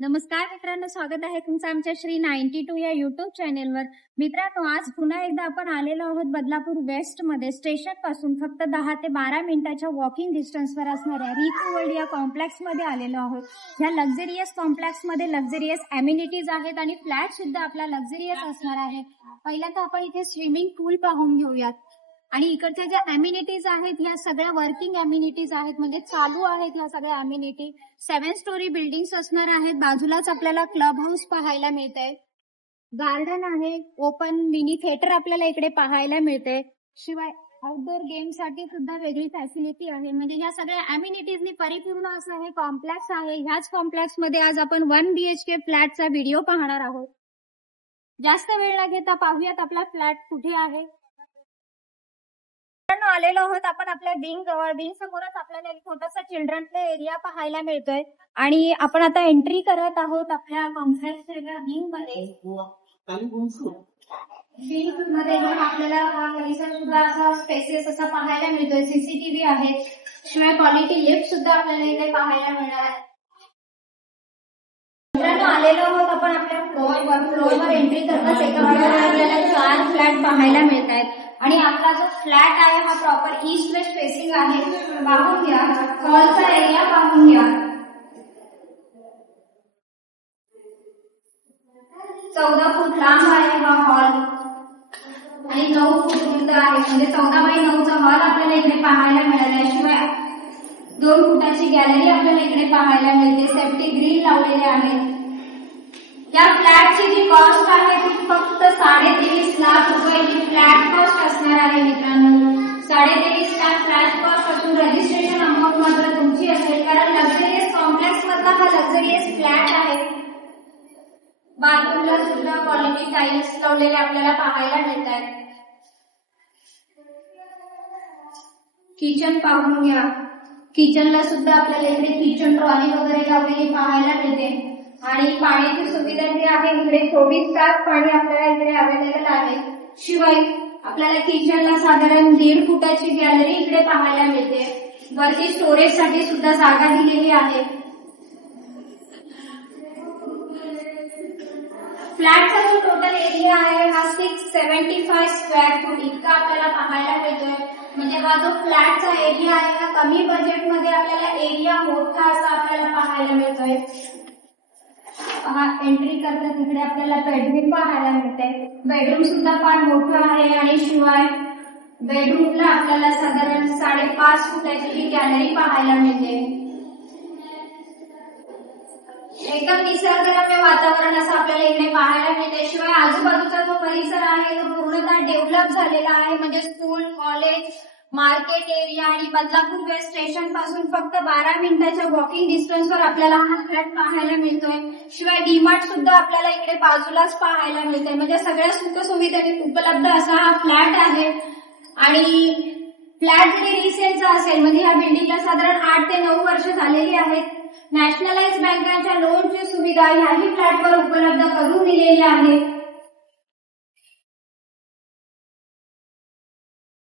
नमस्कार मित्रांनो, स्वागत आहे तुमचं आमच्या श्री 92 या युट्यूब चॅनेलवर। मित्रांनो, आज पुन्हा एकदा आपण आलेलो आहोत बदलापूर वेस्ट मध्ये स्टेशन पासून फक्त 10 ते 12 मिनिटाच्या वॉकिंग डिस्टन्सवर असणाऱ्या रितू वर्ल्ड या कॉम्प्लेक्स मध्ये आलेलो आहोत। या लक्झरियस कॉम्प्लेक्स मध्ये लक्झरियस अम्युनिटीज आहेत आणि फ्लॅट सुद्धा आपला लक्झरियस असणार आहे। पहिल्यांदा आपण इथे स्विमिंग पूल पाहून घेऊयात आणि इकडच्या ज्या अम्युनिटीज आहेत ह्या सगळ्या वर्किंग अम्युनिटीज आहेत, म्हणजे चालू आहेत ह्या सगळ्या अम्युनिटी। 7 स्टोरी बिल्डिंग्स असणार आहेत। बाजूलाच आपल्याला क्लब हाऊस पाहायला मिळते, गार्डन आहे, ओपन मिनी थिएटर आपल्याला इकडे पाहायला मिळते। शिवाय आउटडोर गेम साठी सुद्धा वेगळी फॅसिलिटी आहे। म्हणजे ह्या सगळ्या अम्युनिटीजनी परिपूर्ण असं हे कॉम्प्लेक्स आहे। ह्याच कॉम्प्लेक्स मध्ये आज आपण 1 BHK फ्लॅटचा व्हिडिओ पाहणार आहोत। जास्त वेळ न घेता पाहूयात आपला फ्लॅट कुठे आहे। आलेलो आहोत आपण आपल्या विंग जवळ। विंग समोरच आपल्याला एक छोटासा चिल्ड्रन प्ले एरिया पाहायला मिळतोय आणि आपण आता एंट्री करत आहोत आपल्या कॉम्प्लेक्सच्या विंग मध्ये। विंग मध्ये आपल्याला हा परिसर सुद्धा असा स्पेसेस असा पाहायला मिळतोय। सीसीटीव्ही आहे, शिवाय क्वालिटी लिफ्ट सुद्धा आपल्याला इथे पाहायला मिळणार आहे। आलेलो आहोत आपण आपल्या फ्लोअरवर एंट्री करताच एका आपल्याला 4 फ्लॅट पाहायला मिळत आहेत आणि आपला जो फ्लॅट आहे हा प्रॉपर ईस्ट वेस्ट फेसिंग आहे। पाहून घ्या, हॉलचा एरिया पाहून घ्या। 14 फूट लांब आहे हा हॉल आणि 9 फूट रुंद आहे, म्हणजे 14x9चा हॉल आपल्याला इकडे पाहायला मिळाला आहे। शिवाय 2 फुटाची गॅलरी आपल्याला इकडे पाहायला मिळते। सेफ्टी ग्रिल लावलेले आहेत। या फ्लॅटची जी कॉस्ट आहे ती फक्त 23.5 लाख रुपयाची फ्लॅट कॉस्ट असणार आहे मित्रांनो। 23.5 लाख फ्लॅट कॉस्ट असून रजिस्ट्रेशन अमाऊंट मात्र तुमची असेल, कारण लक्झरियस कॉम्प्लेक्स मधला हा लक्झरियस फ्लॅट आहे। बाथरूमला सुद्धा क्वालिटी टाइल्स लावलेले आपल्याला पाहायला मिळत आहेत। किचन पाहून घ्या, किचनला सुद्धा आपल्याला इकडे किचन ट्रॉली वगैरे लावलेली पाहायला मिळते आणि पाण्याची सुविधा जी आहे इकडे 24 तास पाणी आपल्याला इकडे अवेलेबल आहे। शिवाय आपल्याला किचनला साधारण 1.5 फुटाची गॅलरी इकडे पाहायला मिळते। वरती स्टोरेज साठी सुद्धा जागा दिलेली आहे। फ्लॅटचा जो टोटल एरिया आहे हा 675 स्क्वेअर फूट इतका आपल्याला पाहायला मिळतोय। म्हणजे हा जो फ्लॅटचा एरिया आहे हा कमी बजेटमध्ये आपल्याला एरिया मोठा असा आपल्याला पाहायला मिळतोय। हा एंट्री करता तिकडे आपल्याला बेडरूम पाहायला मिळते। बेडरूम सुद्धा फार मोठा आहे आणि शिवाय बेडरूमला आपल्याला साधारण 5.5 फुटाची ही गॅलरी पाहायला मिळते। एकदम निसर्गरम्य वातावरण असं आपल्याला इकडे पाहायला मिळते। शिवाय आजूबाजूचा जो परिसर आहे तो पूर्णतः डेव्हलप झालेला आहे, म्हणजे स्कूल, कॉलेज, मार्केट एरिया आणि बदलापूर वेस्ट स्टेशन पासून फक्त 12 मिनिटाच्या वॉकिंग डिस्टन्सवर आपल्याला हा फ्लॅट पाहायला मिळतोय। शिवाय डीमार्ट सुद्धा आपल्याला इकडे बाजूलाच पाहायला मिळते, म्हणजे सगळ्या सुखसुविधांनी उपलब्ध असा हा फ्लॅट आहे। आणि फ्लॅट जरी रिसेलचा असेल, म्हणजे ह्या बिल्डिंगला साधारण 8 ते 9 वर्ष झालेली आहेत। नॅशनलाइज बँकांच्या लोनची सुविधा ह्याही फ्लॅटवर उपलब्ध करून दिलेली आहे।